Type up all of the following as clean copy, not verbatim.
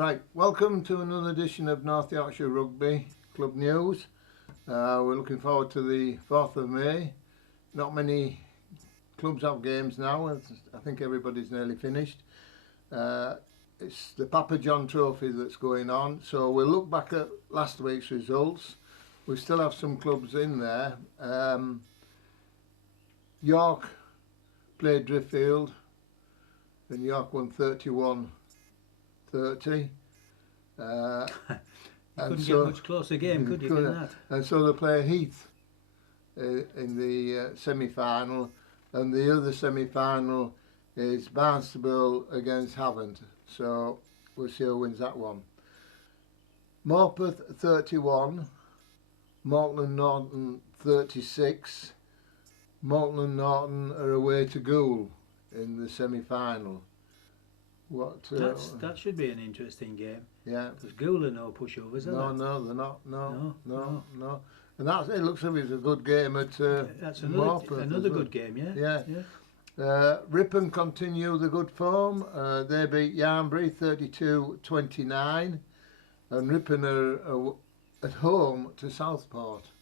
Right, welcome to another edition of North Yorkshire Rugby Club News. We're looking forward to the 4th of May. Not many clubs have games now, I think everybody's nearly finished. It's the Papa John Trophy that's going on, so we'll look back at last week's results. We still have some clubs in there. York played Driffield and York won 31-30. Couldn't get much closer game, could you? That? And so they play Heath in the semi-final, and the other semi-final is Barnstable against Havant. So we'll see who wins that one. Morpeth 31, Malton and Norton 36. Malton and Norton are away to Goole in the semi-final. That should be an interesting game. Yeah. Because Goole are no pushovers, are they? No, they're not. No. And it looks like it's a good game at that's Morpeth another good game, yeah. Ripon continue the good form. They beat Yarnbury 32-29, and Ripon are at home to Southport.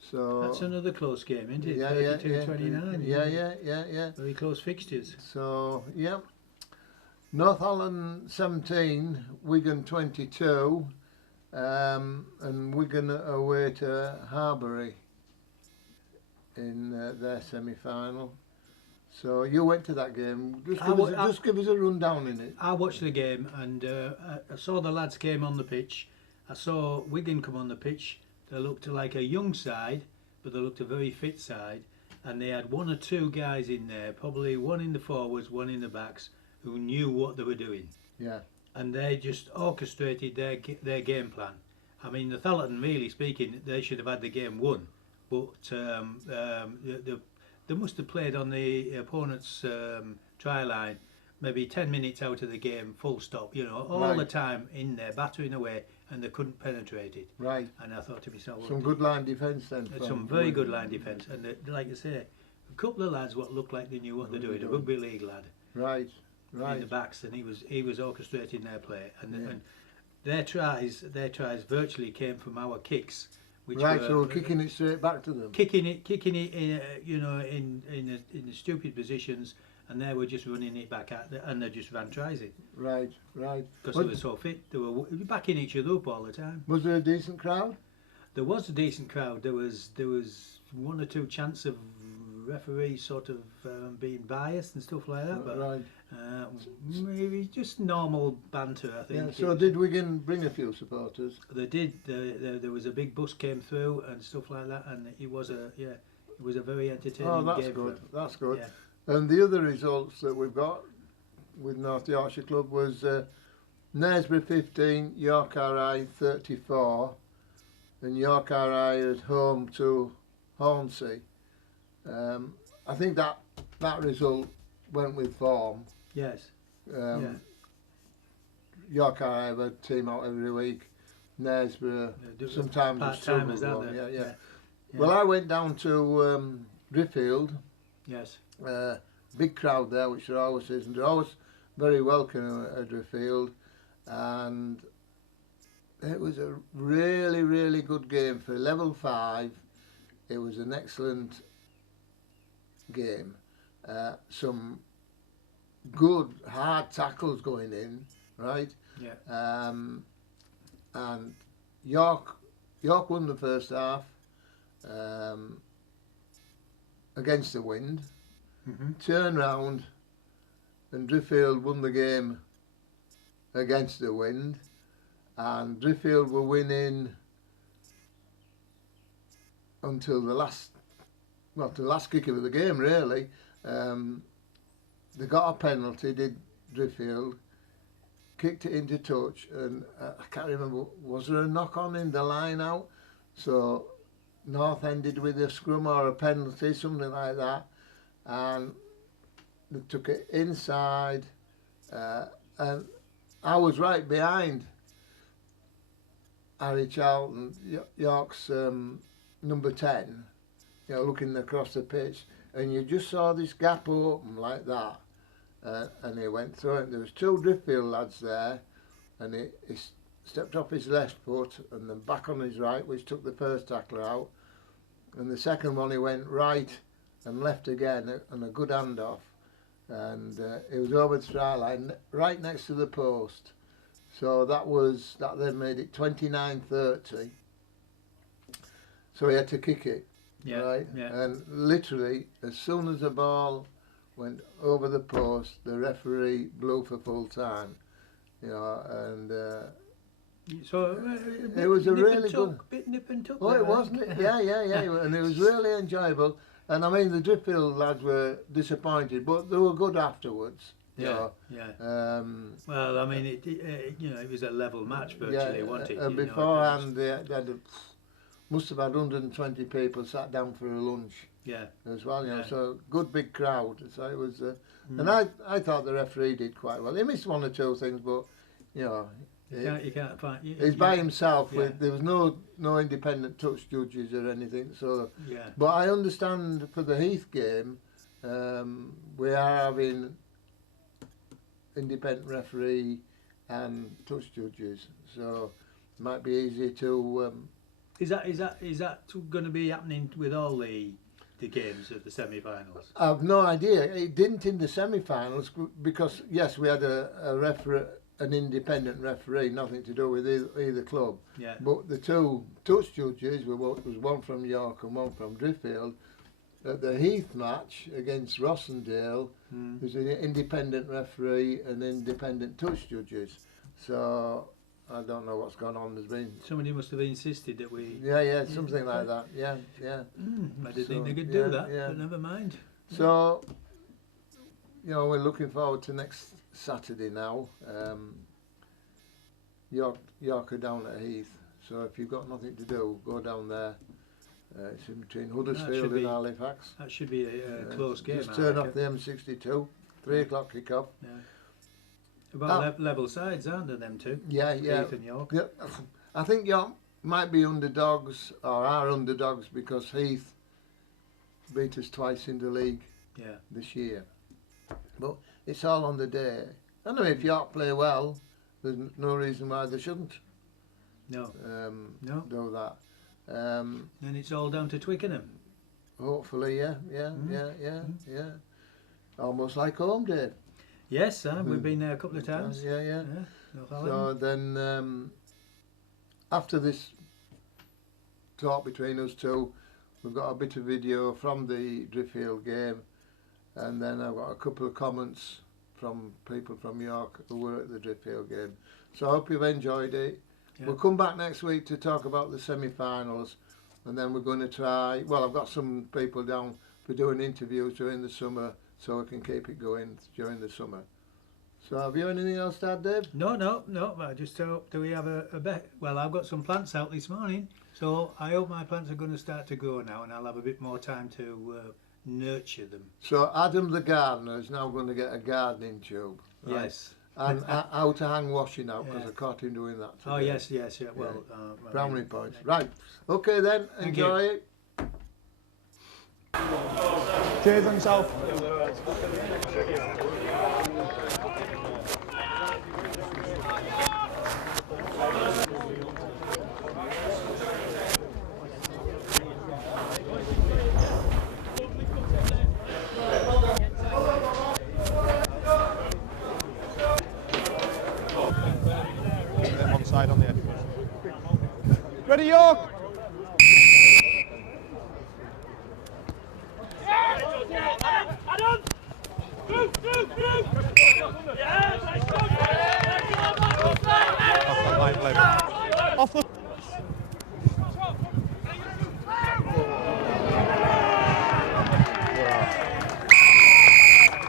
So that's another close game, isn't it? 32-29. Yeah. Very close fixtures. So yeah. Northallerton 17, Wigan 22, and Wigan away to Harbury in their semi-final. So you went to that game. Just give us a rundown in it. I watched the game and I saw the lads came on the pitch. I saw Wigan come on the pitch. They looked like a young side, but they looked a very fit side. And they had one or two guys in there, probably one in the forwards, one in the backs, who knew what they were doing. Yeah. And they just orchestrated their game plan. I mean, the Northallerton, really speaking, they should have had the game won, but they must have played on the opponent's try line maybe 10 minutes out of the game, full stop, all the time in there, battering away, and they couldn't penetrate it. Right. And I thought to myself, some good line defence then. Some very good line defence, and like I say, a couple of lads what looked like they knew what they're doing. A rugby league lad. Right. In the backs, and he was orchestrating their play, and their tries virtually came from our kicks, which so we're kicking it straight back to them, kicking it in the stupid positions, and they were just running it back at and they just ran tries it. Right. Because they were so fit, they were backing each other up all the time. Was there a decent crowd? There was a decent crowd. There was one or two chants of referees sort of being biased and stuff like that, but maybe just normal banter, I think. Yeah, so did Wigan bring a few supporters? They did. There was a big bus came through and stuff like that, and it was a very entertaining game. Oh, that's good. That's good. Yeah. And the other results that we've got with North Yorkshire Club was Knaresborough 15, York RI 34, and York RI at home to Hornsey. I think that result went with form. Yes. York RI have a team out every week. Knaresborough sometimes part-timers, aren't they? Yeah. Well, I went down to Driffield. Yes. Big crowd there, which there always is, and they're always very welcome at Driffield. And it was a really, really good game for level 5. It was an excellent game. Some good hard tackles going in, right? Yeah. And York won the first half against the wind. Turned round and Driffield won the game against the wind, and Driffield were winning until the last kick of the game, really. They got a penalty, did Driffield, kicked it into touch, and I can't remember, was there a knock on in the line out? So North ended with a scrum or a penalty, something like that, and they took it inside, and I was right behind Harry Charlton, York's number 10, looking across the pitch, and you just saw this gap open like that, and he went through it. There was two Driffield lads there and he stepped off his left foot and then back on his right, which took the first tackler out. And the second one he went right and left again, and a good handoff. And it was over the try line, right next to the post. So that then made it 29-30. So he had to kick it, right? Yeah. And literally, as soon as the ball went over the post, the referee blew for full time. You know, and so it was a really good bit nip and tuck. Oh, it wasn't it? Yeah, and it was really enjoyable. And I mean, the Driffield lads were disappointed, but they were good afterwards. Yeah. Well, I mean, it was a level match virtually, wasn't it? And beforehand, they must have had 120 people sat down for a lunch. Yeah. As well, you know. So good big crowd. So it was, and I thought the referee did quite well. He missed one or two things, but you know. You can't find. He's by himself. There was no independent touch judges or anything. So, but I understand for the Heath game, we are having independent referee and touch judges. So it might be easy to. Is that going to be happening with all the games of the semi-finals? I've no idea. It didn't in the semi-finals because yes, we had a referee. An independent referee, nothing to do with either club. Yeah. But the two touch judges was one from York and one from Driffield. At the Heath match against Rossendale, there's an independent referee and independent touch judges. So I don't know what's gone on. There's been somebody must have insisted that we. Yeah, something like that. Yeah. I didn't think they could do that, but never mind. So, you know, we're looking forward to next Saturday now. York are down at Heath, so if you've got nothing to do, go down there. It's in between Huddersfield and Halifax. That should be a close game. Just turn off the M62, 3 o'clock kick-off. Yeah. About level sides, aren't there, them two? Yeah. Heath and York. Yeah. I think York might be underdogs, or are underdogs, because Heath beat us twice in the league this year. But it's all on the day. I know if York play well, there's no reason why they shouldn't. No. Do that. And it's all down to Twickenham. Hopefully, yeah. Almost like home day. Yes, we've been there a couple of times. Yeah. So then, after this talk between us two, we've got a bit of video from the Driffield game. And then I've got a couple of comments from people from York who were at the Driffield game. So I hope you've enjoyed it. Yeah. We'll come back next week to talk about the semi-finals, and then we're going to try. Well, I've got some people down for doing interviews during the summer, so we can keep it going during the summer. So have you anything else to add, Dave? No. I just hope do we have a bet. Well, I've got some plants out this morning, so I hope my plants are going to start to grow now, and I'll have a bit more time to nurture them. So Adam the gardener is now going to get a gardening tube. Right? Yes. And how to hang washing out, because I caught him doing that today. Oh yes. Well, brownie points. Right. Okay then. Enjoy it. Cheers on yourself. On the edge. Ready, York? Off the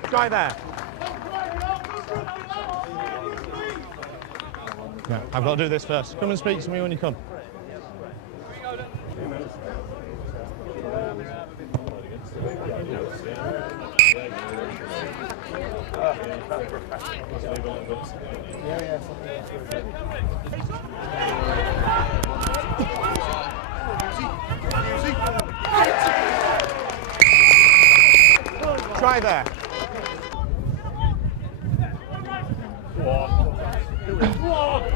guy there. Yeah, I've got to do this first. Come and speak to me when you come. Try there. One.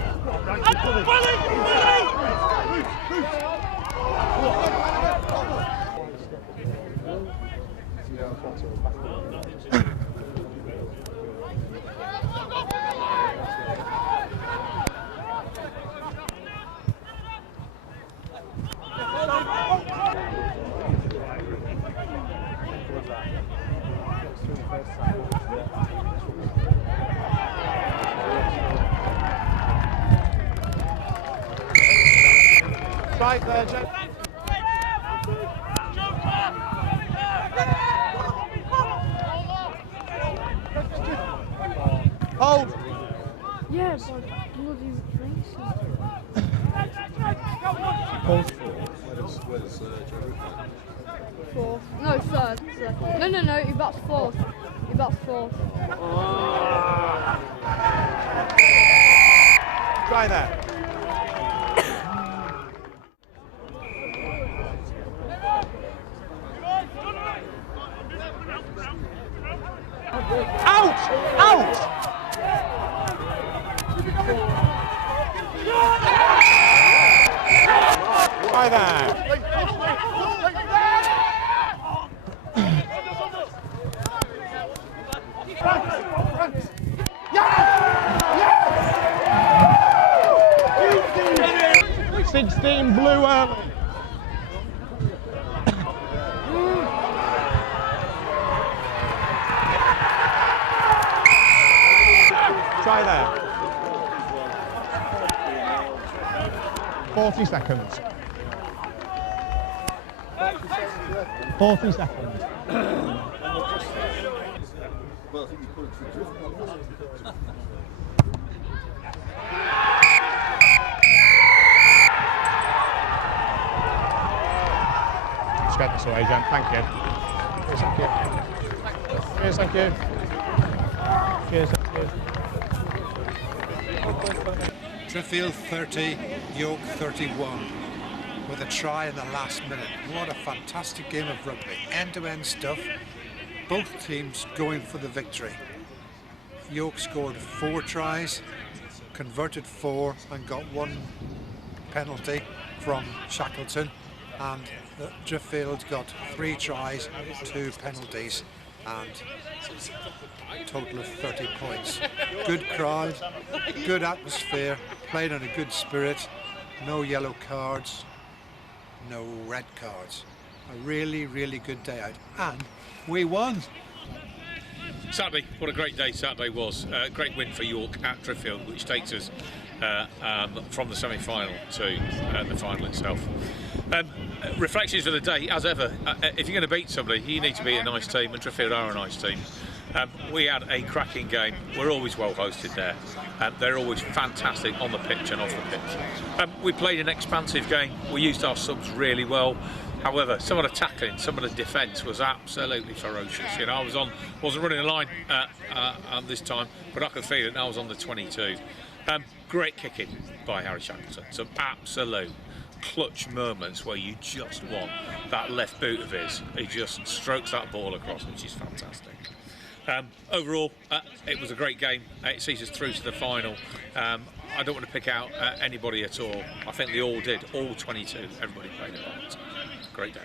Right there, Jack. Hold. Yeah, but bloody racist. Hold. Fourth. No, third. No, he bats fourth. He bats fourth. Try that. Out! Out! Try that. Yeah! 16 blue early. Try there. 40 seconds. 40 seconds. Let's get this away, Jen. Thank you. Cheers, thank you. Cheers, thank you. Cheers, thank you. Driffield 30, York 31, with a try in the last minute. What a fantastic game of rugby. End-to-end stuff. Both teams going for the victory. York scored 4 tries, converted 4 and got 1 penalty from Shackleton, and Driffield got 3 tries, 2 penalties, and a total of 30 points. Good crowd, good atmosphere, played in a good spirit, no yellow cards, no red cards. A really, really good day out, and we won. Saturday, what a great day Saturday was. Great win for York at Driffield, which takes us from the semi-final to the final itself. Reflections of the day, as ever, if you're going to beat somebody, you need to beat a nice team, and Driffield are a nice team. We had a cracking game. We're always well hosted there. They're always fantastic on the pitch and off the pitch. We played an expansive game. We used our subs really well. However, some of the tackling, some of the defence was absolutely ferocious. You know, I wasn't running the line this time, but I could feel it. I was on the 22. Great kicking by Harry Shackleton. Some absolute clutch moments where you just want that left boot of his. He just strokes that ball across, which is fantastic. Overall, it was a great game. It sees us through to the final. I don't want to pick out anybody at all. I think they all did, all 22. Everybody played a part. Great day.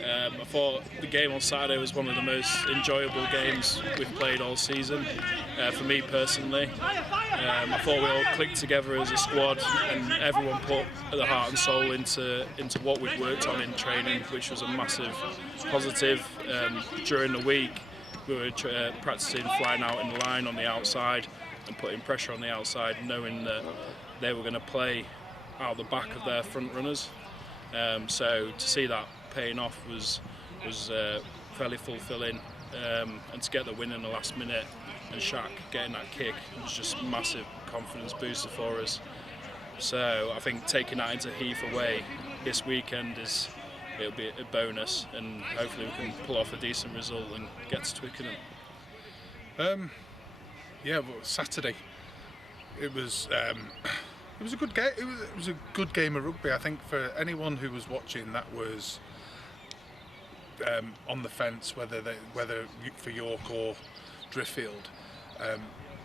I thought the game on Saturday was one of the most enjoyable games we've played all season. For me personally, I thought we all clicked together as a squad, and everyone put the heart and soul into what we'd worked on in training, which was a massive positive. During the week, we were practicing flying out in the line on the outside and putting pressure on the outside, knowing that they were going to play out the back of their front runners. So to see that paying off was fairly fulfilling, and to get the win in the last minute and Shaq getting that kick was just massive confidence booster for us. So I think taking that into Heath away this weekend it'll be a bonus, and hopefully we can pull off a decent result and get to Twickenham. Yeah, well, Saturday it was a good game. It was a good game of rugby. I think for anyone who was watching, that was on the fence whether for York or Driffield.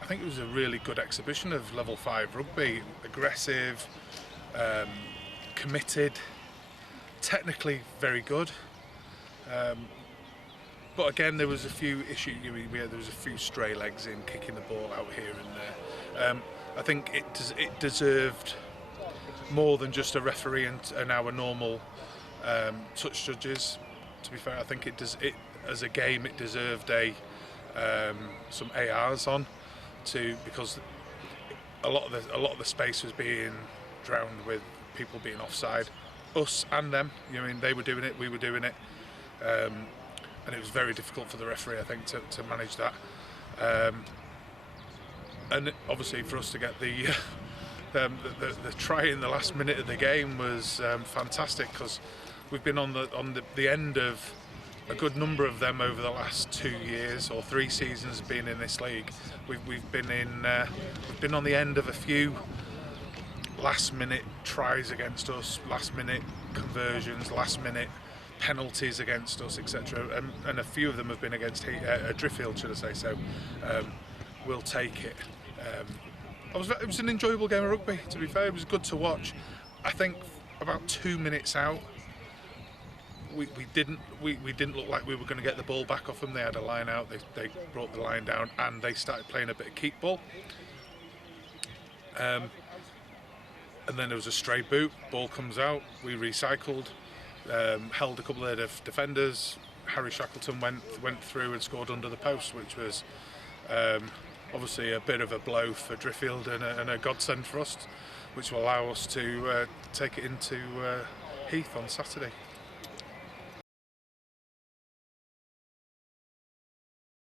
I think it was a really good exhibition of level 5 rugby. Aggressive, committed, technically very good. But again, there was a few issues. There was a few stray legs in kicking the ball out here and there. I think it deserved more than just a referee and our normal touch judges. To be fair, I think it as a game it deserved some ARs on because a lot of the space was being drowned with people being offside, us and them. They were doing it, we were doing it. And it was very difficult for the referee, I think, to manage that. And obviously for us to get the try in the last minute of the game was fantastic, because we've been on the end of a good number of them over the last 2 years or 3 seasons being in this league. We've been on the end of a few last minute tries against us, last minute conversions, last minute penalties against us, etc. And a few of them have been against Driffield, should I say. So we'll take it. It was an enjoyable game of rugby, to be fair. It was good to watch. I think about 2 minutes out, we didn't look like we were going to get the ball back off them. They had a line out, they brought the line down, and they started playing a bit of keep ball. And then there was a stray boot, ball comes out, we recycled, held a couple of defenders. Harry Shackleton went through and scored under the post, which was obviously a bit of a blow for Driffield and a godsend for us, which will allow us to take it into Heath on Saturday.